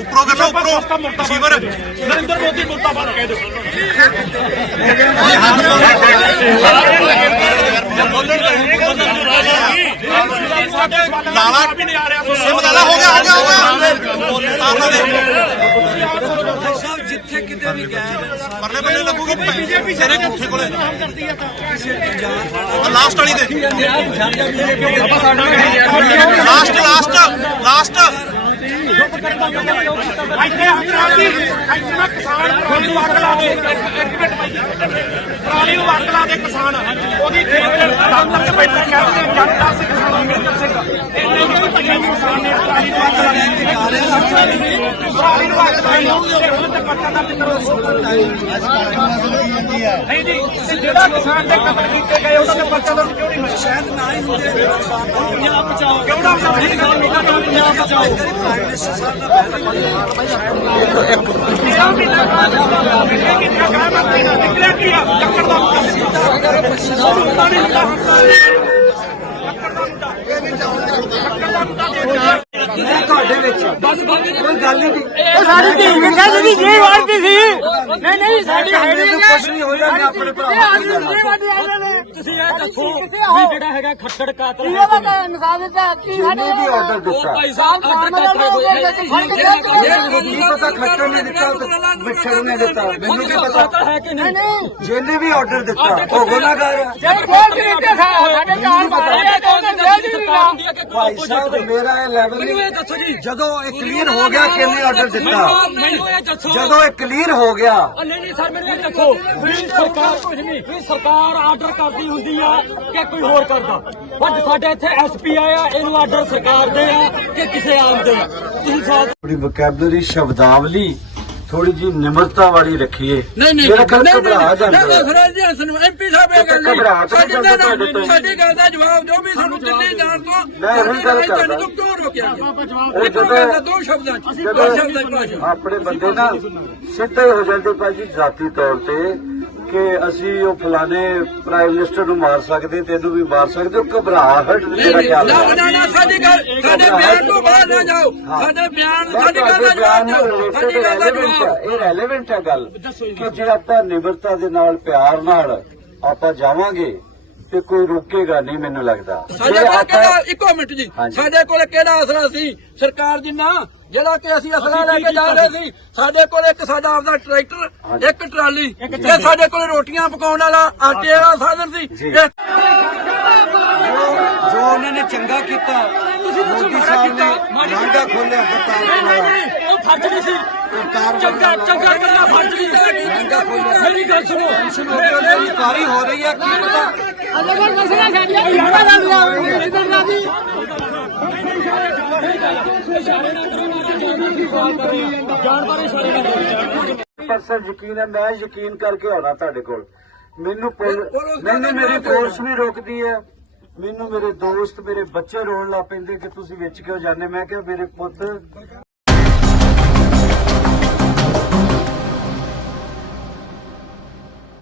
ઉપરો કે ઉપરો શિવર નરેન્દ્ર મોદી મુર્દાબાદ કહી દો ਲਾਲਾ ਵੀ ਨਹੀਂ ਆ ਰਿਹਾ ਸਿਮ ਲਾਲਾ ਹੋ ਗਿਆ ਹੋ ਗਿਆ ਹੋ ਗਿਆ ਤਾਰਨਾ ਦੇ ਸਾਹਿਬ ਜਿੱਥੇ ਕਿਤੇ ਵੀ ਗਏ ਪਰਲੇ ਬੰਨੇ ਲੱਗੂਗੀ ਬੀਜੇਪੀ ਤੇਰੇ ਝੂਠੇ ਕੋਲੇ ਲਾਸਟ ਵਾਲੀ ਦੇ ਲਾਸਟ ਲਾਸਟ ਲਾਸਟ ਇੱਥੇ ਹੰਗਰਾਜੀ ਇੱਥੇ ਨਾ ਕਿਸਾਨ ਪਰਾਲੀ ਨੂੰ ਅੱਗ ਲਾ ਦੇ ਇੱਕ ਮਿੰਟ ਭਾਈ ਪਰਾਲੀ ਨੂੰ ਅੱਗ ਲਾ ਦੇ ਕਿਸਾਨ। ਉਹਦੀ ਖੇਤ ਦਫ਼ਤਰ ਚ ਬੈਠਾ, ਕਹਿੰਦੇ ਜੱਟ ਦਾ ਸਿੰਘ ਕਿਸਾਨ ਮਿੰਦਰ ਸਿੰਘ ਇੰਨੇ ਵੀ ਪੰਜਾਬੀ ਕਿਸਾਨ ਨੇ ਪਰਾਲੀ ਨੂੰ ਅੱਗ ਲਾ ਦੇ ਪਰਾਲੀ ਨੂੰ ਅੱਗ ਲਾਈ ਤੇ ਹੁਣ ਤੇ ਪੱਕਾ ਦਾ ਪਿੱਤਰ ਨਹੀਂ ਜੀ ਜਿਹੜਾ ਕਿਸਾਨ ਦੇ ਕਤਲ ਕੀਤੇ ਗਏ ਉਹਨਾਂ ਦੇ ਪੱਕਾ ਦਾ ਕਿਉਂ ਨਹੀਂ ਹੋਇਆ? ਸ਼ਾਇਦ ਨਾ ਹੀ ਹੁੰਦੇ ਪੰਜਾਬ ਬਚਾਓ। ਕਿਉਂ ਨਾ ਹੁੰਦਾ ਨਹੀਂ ਗੱਲ ਪੰਜਾਬ ਬਚਾਓ। ਪ੍ਰਾਈਮ ਮਿਨਿਸਟਰ ਸਾਹਿਬ ਦਾ ਤੇਰਾ ਮਹੀਨਾ ਬਾਅਦ ਨਿਕਲਿਆ ਕਿ ਦਾ ਆ ਲੱਕੜ ਦਾ ਮੁੱਦਾ ਮੁੱਦਾ ਨਹੀਂ ਹੁੰਦਾ। ਲੱਕੜ ਦਾ ਮੁੱਦਾ ਲੱਕੜ ਦਾ ਮੁੱਦਾ ਦੇ ਕੇ ਤੁਹਾਡੇ ਵਿੱਚ। ਬਸ ਕੋਈ ਗੱਲ ਹੀ ਨਹੀਂ। ਇਹ ਸਾਡੀ ਧੀ ਵਿਖਾ ਜਿਹੜੀ ਜੇ ਵਾਰਦੀ ਸੀ। ਨਹੀਂ ਨਹੀਂ ਸਾਡੀ ਹੈ ਨਹੀਂ ਕੁਛ ਨਹੀਂ ਹੋਇਆ ਮੈਂ ਆਪਣੇ ਭਰਾ ਤੁਸੀਂ ਇਹ ਦੱਸੋ ਵੀ ਜਿਹੜਾ ਹੈਗਾ ਖੱਟੜ ਕਾਤਲ ਹੈ ਇਹਦਾ ਤਾਂ ਇਨਸਾਫ ਦਿੱਤਾ ਕੀ ਸਾਡੇ ਵੀ ਆਰਡਰ ਦਿੱਤਾ। ਭਾਈ ਸਾਹਿਬ ਖੱਟੜ ਕਾਤਲ ਕੀ ਪਤਾ ਖੱਟਰ ਨੇ ਦਿੱਤਾ ਵਿਛੜ ਨੇ ਦਿੱਤਾ। ਮੈਨੂੰ ਕੀ ਪਤਾ? ਹੈ ਕਿ ਨਹੀਂ? ਜਿਹਨੇ ਵੀ ਆਰਡਰ ਦਿੱਤਾ ਉਹ ਗੁਨਾਹਗਾਰ ਹੈ ਜੇ ਵੀ ਇੱਥੇ ਸਾਡੇ ਚਾਰ ਜੇਲ੍ਹ ਦੀ ਵੀ ਨਾ ਭਾਈ ਸਾਹਿਬ ਮੇਰਾ ਇਹ ਲੈਵਲ ਨਹੀਂ ਜਦੋਂ ਇਹ ਕਲੀਅਰ ਹੋ ਗਿਆ ਕਿਹਨੇ ਆਰਡਰ ਦਿੱਤਾ? ਮੈਨੂੰ ਇਹ ਦੱਸੋ। ਜਦੋਂ ਇਹ ਕਲੀਅਰ ਹੋ ਗਿਆ। ਨਹੀਂ ਨਹੀਂ ਸਰ ਮੈਨੂੰ ਇਹ ਦੱਸੋ। ਵੀ ਸਰਕਾਰ ਕੁਝ ਨਹੀਂ। ਵੀ ਸਰਕਾਰ ਆਰਡਰ ਕਰਦੀ ਹੁੰਦੀ ਆ ਕਿ ਕੋਈ ਹੋਰ ਕਰਦਾ। ਅੱਜ ਸਾਡੇ ਇੱਥੇ ਐਸਪੀ ਆਇਆ ਇਹਨੂੰ ਆਰਡਰ ਸਰਕਾਰ ਦੇ ਆ ਕਿ ਕਿਸੇ ਆਮ ਦੇ ਤੁਸੀਂ ਥੋੜੀ ਵੋਕੈਬਲਰੀ ਸ਼ਬਦਾਵਲੀ ਥੋੜੀ ਜੀ ਨਿਮਰਤਾ ਵਾਲੀ ਰੱਖੀਏ ਨਹੀਂ ਨਹੀਂ ਮੇਰਾ ਖਿਆਲ ਘਬਰਾ ਜਾਂਦਾ ਹੈ। ਐਮਪੀ ਸਾਹਿਬ ਇਹ ਗੱਲ ਘਬਰਾ ਨਹੀਂ। ਸਾਡੀ ਗੱਲ ਦਾ ਜਵਾਬ ਦਿਓ ਵੀ ਸਾਨੂੰ ਦਿੱਲੀ ਜਾਣ ਤੋਂ ਮੈਂ ਗੱਲ ਕਰਦਾ। ਤੁਹਾਨੂੰ ਕਿਉਂ ਰੋਕਿਆ ਉਹ ਜਦੋਂ- ਦਾ ਦੋ ਸ਼ਬਦਾਂ ਚ ਦੋ ਸ਼ਬਦਾਂ ਚ ਆਪਣੇ ਬੰਦੇ ਨਾ ਸਿੱਧੇ ਹੋ ਜਾਂਦੇ ਭਾਜੀ ਜ਼ਾਤੀ ਤੌਰ ਤੇ ਕਿ ਅਸੀਂ ਉਹ ਫਲਾਣੇ ਪ੍ਰਾਈਮ ਮਿਨਿਸਟਰ ਨੂੰ ਮਾਰ ਸਕਦੇ ਤੈਨੂੰ ਵੀ ਮਾਰ ਸਕਦੇ ਉਹ ਘਬਰਾਹਟ ਜਿਹੜਾ ਖਿਆਲ ਨਾ ਹੈ ਨਾ ਨਾ ਸਾਡੀ ਗੱਲ ਸਾਡੇ ਬਿਆਨ ਤੋਂ ਬਾਹਰ ਨਾ ਜਾਓ। ਸਾਡੇ ਬਿਆਨ ਸਾਡੀ ਗੱਲ ਦਾ ਜਵਾਬ ਦਿਓ ਸਾਡੀ ਗੱਲ ਦਾ ਜਵਾਬ ਇਹ ਰੈਲੇਵੈਂਟ ਹੈ ਗੱਲ ਕਿ ਜੇ ਆਪਾਂ ਨਿਮਰਤਾ ਦੇ ਨਾਲ ਪਿਆਰ ਨਾਲ ਆਪਾਂ ਜਾਵਾਂਗੇ ਤੇ ਕੋਈ ਰੋਕੇਗਾ ਨਹੀਂ ਮੈਨੂੰ ਲੱਗਦਾ। ਸਾਡੇ ਕੋਲ ਕਿਹੜਾ ਇੱਕੋ ਮਿੰਟ ਜੀ। ਸਾਡੇ ਕੋਲ ਕਿਹੜਾ ਅਸਲਾ ਸੀ? ਸਰਕਾਰ ਜਿੰਨਾ ਜਿਹੜਾ ਕਿ ਅਸੀਂ ਅਸਲਾ ਲੈ ਕੇ ਜਾ ਰਹੇ ਸੀ ਸਾਡੇ ਕੋਲ ਇੱਕ ਸਾਡਾ ਆਪਦਾ ਟਰੈਕਟਰ ਇੱਕ ਟਰਾਲੀ ਤੇ ਸਾਡੇ ਕੋਲ ਰੋਟੀਆਂ ਪਕਾਉਣ ਵਾਲਾ ਆਟੇ ਵਾਲਾ ਸਾਧਨ ਸੀ। ਜੀ। ਉਹਨਾਂ ਨੇ ਚੰਗਾ ਕੀਤਾ ਤੁਸੀਂ ਮਾੜਾ ਨੇ ਕੀਤਾ, ਮਾੜੀ ਖੋਲਿਆ ਕਰਤਾਰ ਫਰਜ਼ ਨਹੀਂ ਸੀ। ਚੰਗਾ ਚੰਗਾ ਕਰਨਾ ਫਰਜ਼ ਮੇਰੀ ਗੱਲ ਸੁਣੋ। ਸਰਕਾਰੀ ਹੋ ਰਹੀ ਹੈ ਕੀ ਪਤਾ ਅਲੱਗ ਮਸਲਾ ਸਾਡੀਆਂ ਯਾਰਾਂ ਵੀ ਆਉਂਦਾ ਇਧਰ ਨਾ ਕਰੋ ਪਰਸੈਂਟ ਯਕੀਨ ਹੈ ਮੈਂ ਯਕੀਨ ਕਰਕੇ ਆਉਣਾ ਤੁਹਾਡੇ ਕੋਲ। ਮੈਨੂੰ ਪੁਲ- ਮੈਨੂੰ ਮੇਰੀ ਫੋਰਸ ਵੀ ਰੋਕਦੀ ਹੈ। ਮੈਨੂੰ ਮੇਰੇ ਦੋਸਤ ਮੇਰੇ ਬੱਚੇ ਰੋਣ ਲੱਗ ਪੈਂਦੇ ਕਿ ਤੁਸੀਂ ਵਿੱਚ ਕਿਉਂ ਜਾਂਦੇ? ਮੈਂ ਕਿਹਾ ਮੇਰੇ ਪੁੱਤ